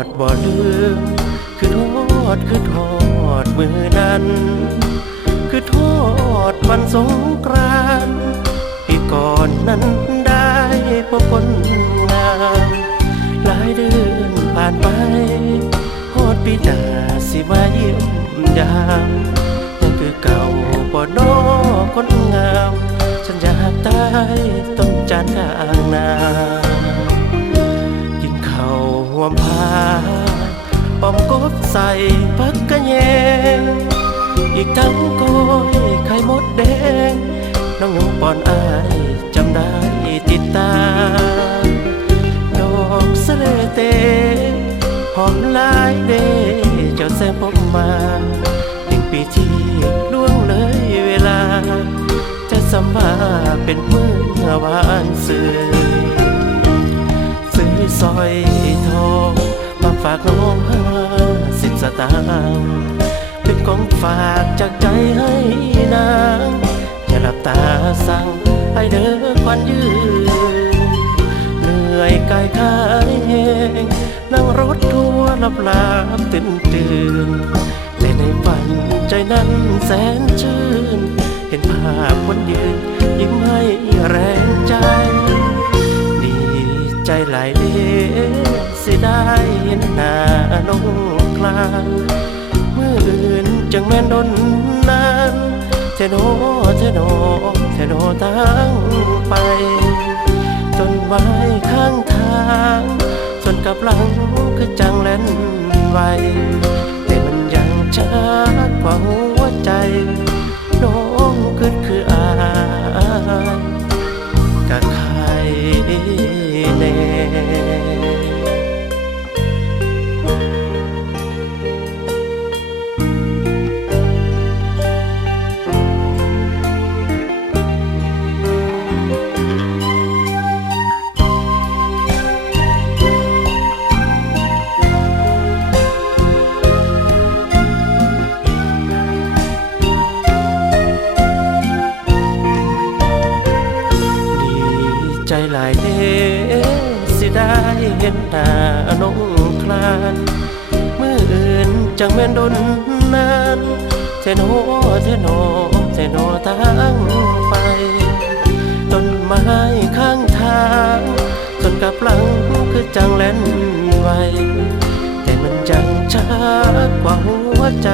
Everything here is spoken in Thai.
อดบ่ลืม คือทอดคือทอดมือนั้น คือทอดวันสงกรานปีก่อนนั้นได้พบคนงามหลายเดือนผ่านไปฮอดปีนาสิมาเยี่ยมยามยังคือเก่าบ่นอคนงาม ฉันอยากได้ต้นจันทางนา วมผ้าป้อมกบใส่พักกะแยง อีกทั้งก้อยไข่มดแดง น้องยงปอนอายจำได้ติดตา ดอกสเลเตหอมลายเดเจ้าแสงผมมาหนึ่งปีที่ล่วงเลยเวลา จะสัมมาเป็นเมื่อวานซื้อซื้อสร้อยทองมา ฝากน้องห้าสิบสตางค์เป็นของฝากจากใจให้นางอย่าหลับตาสั่งให้เด้อควันยืนเหนื่อยกายคายแหงนั่งรถทัวร์ลับลาบตื่นตื่นแต่ในฝันใจนั้นแสนชื่น เห็นภาพคนยืนยิ้มให้แรงใจ ใจหลายเดสียดายเห็นหน้าน้องคลานเมื่ออื่นจังแม่นดนนานเทโนเทโนเทโนตั้งไปต้นไม้ข้างทางส่วนกับหลังคือจังเล่นไวแต่มันยังชัดกว่าหั แายเดสิได้เห็นหน้าน้องคลานเมื่ออื่นจังแม่นดนนานเทโนเทโนเทโนตั้งไปต้นไม้ข้างทางจนกับหลังคือจังเล่นไวแต่มันยังช้ากว่าหัวใจ